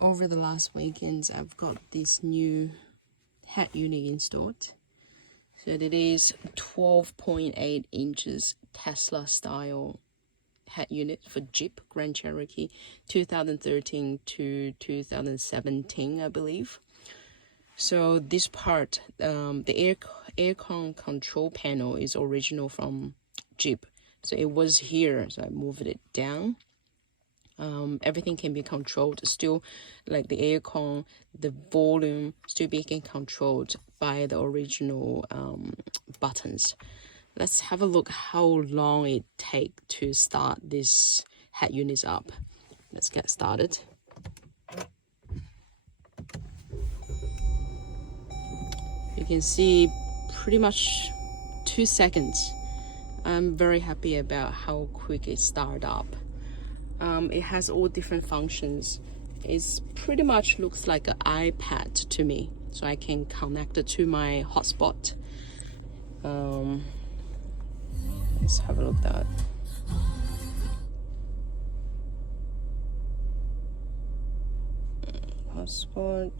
over the last weekends, I've got this new head unit installed. So it is 12.8 inches Tesla style head unit for Jeep Grand Cherokee 2013 to 2017, I believe. So this part, the aircon control panel is original from Jeep. So it was here, so I moved it down. Everything can be controlled still, like the aircon, the volume still being controlled by the original buttons. Let's have a look how long it takes to start this head units up. Let's get started. You can see pretty much 2 seconds. I'm very happy about how quick it started up. It has all different functions. It's pretty much looks like an iPad to me, so I can connect it to my hotspot. Let's have a look at that. Hotspot.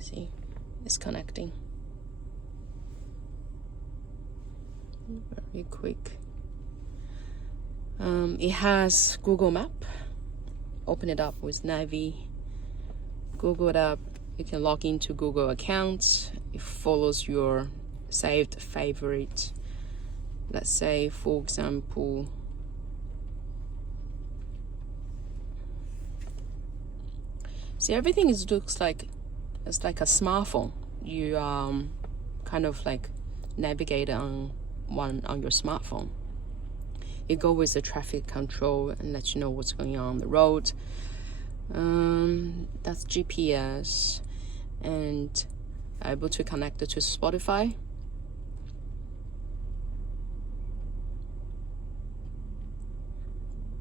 See, it's connecting. Very quick. It has Google Map. Open it up with Navi. Google it up. You can log into Google accounts. It follows your saved favorite. Let's say, for example, see, everything looks like it's like a smartphone. You kind of like navigate on your smartphone. You go with the traffic control and let you know what's going on the road. That's GPS, and able to connect it to Spotify.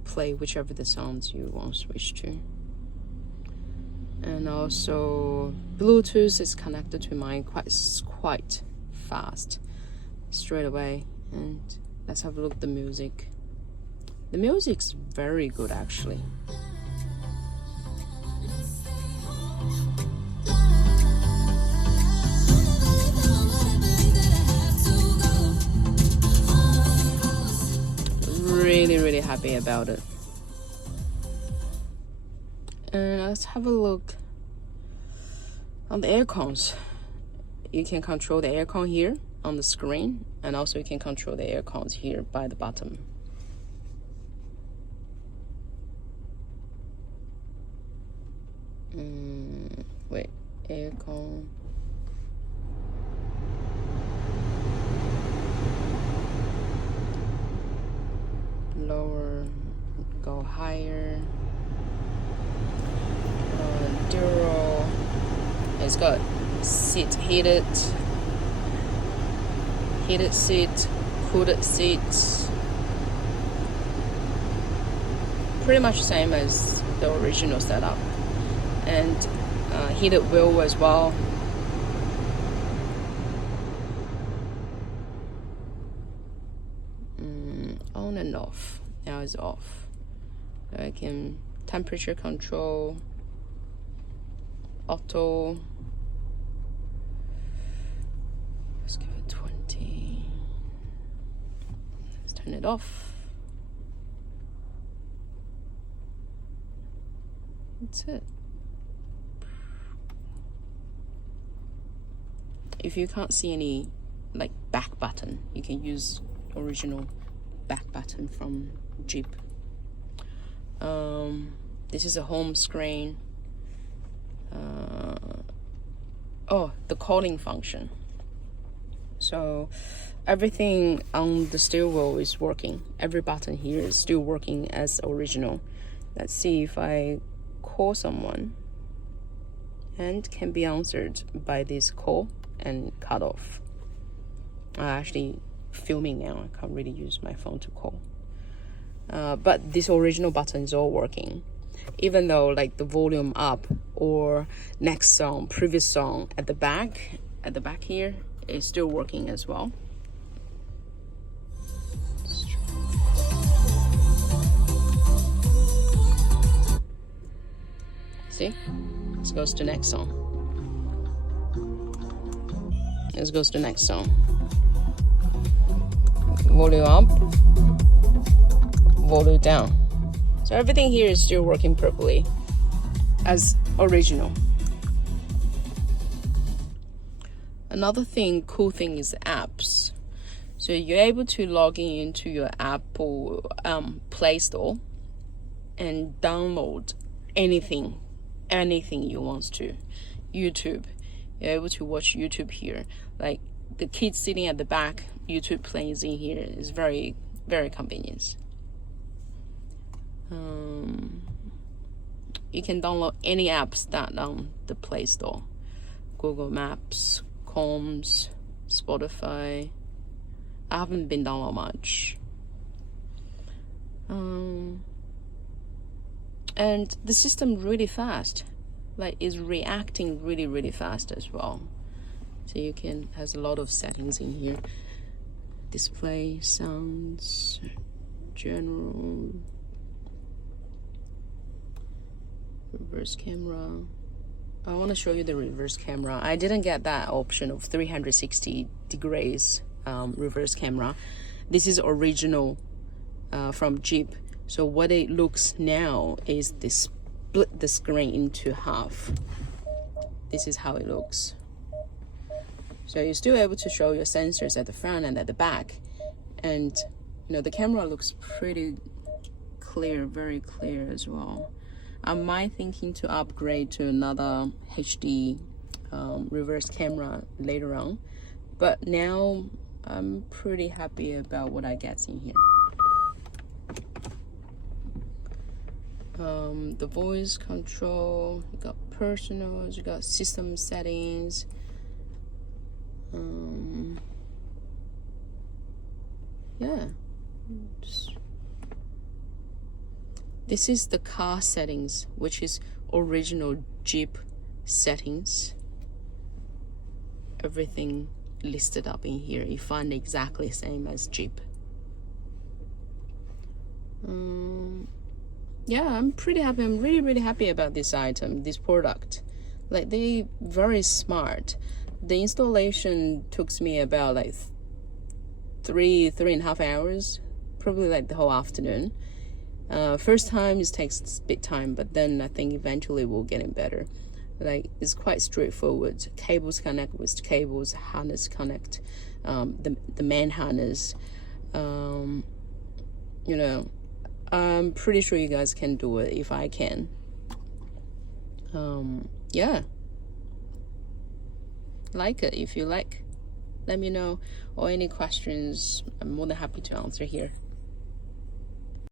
Play whichever the sounds you want to switch to. And also Bluetooth is connected to mine quite fast, straight away. And let's have a look at the music. The music's very good actually. Really happy about it. And let's have a look on the aircons. You can control the aircon here on the screen, and also you can control the aircons here by the bottom. Wait, aircon. Lower, go higher. Duro. It's got seat heated seat, cooled seats. Pretty much same as the original setup, and heated wheel as well. On and off. Now it's off. So I can temperature control. Auto. Let's give it 20. Let's turn it off. That's it. If you can't see any like back button, you can use original back button from Jeep. This is a home screen. The calling function. So everything on the steering wheel is working. Every button here is still working as original. Let's see if I call someone and can be answered by this call and cut off. I'm actually filming now. I can't really use my phone to call. But this original button is all working. even though like the volume up or next song, previous song at the back here is still working as well. See, let's go to the next song. Let's go to the next song. Volume up, volume down. So everything here is still working properly as original. Another cool thing is apps. So you're able to log into your Apple Play Store and download anything you want to. YouTube, you're able to watch YouTube here. Like the kids sitting at the back, YouTube plays in here is very, very convenient. You can download any apps that on the Play Store. Google Maps, Combs, Spotify. I haven't been downloading much. And the system really fast, like is reacting really fast as well. So you can has a lot of settings in here. Display, sounds, general, reverse camera. I want to show you the reverse camera. I didn't get that option of 360 degrees reverse camera. This is original from Jeep. So what it looks now is they split the screen into half. This is how it looks. So you're still able to show your sensors at the front and at the back. And you know, the camera looks pretty clear, very clear as well. I might thinking to upgrade to another HD reverse camera later on. But now I'm pretty happy about what I get in here. The voice control, you got personals, you got system settings. Yeah. This is the car settings, which is original Jeep settings. Everything listed up in here. You find exactly the same as Jeep. Yeah, I'm pretty happy. I'm really happy about this item, this product. Like, they very smart. The installation took me about like three and a half hours, probably like the whole afternoon. First time it takes a bit time, but then I think eventually we'll get it better. Like, it's quite straightforward. Cables connect with cables, harness connect, the main harness. You know, I'm pretty sure you guys can do it if I can. Yeah, like it. If you like, let me know, or any questions, I'm more than happy to answer here.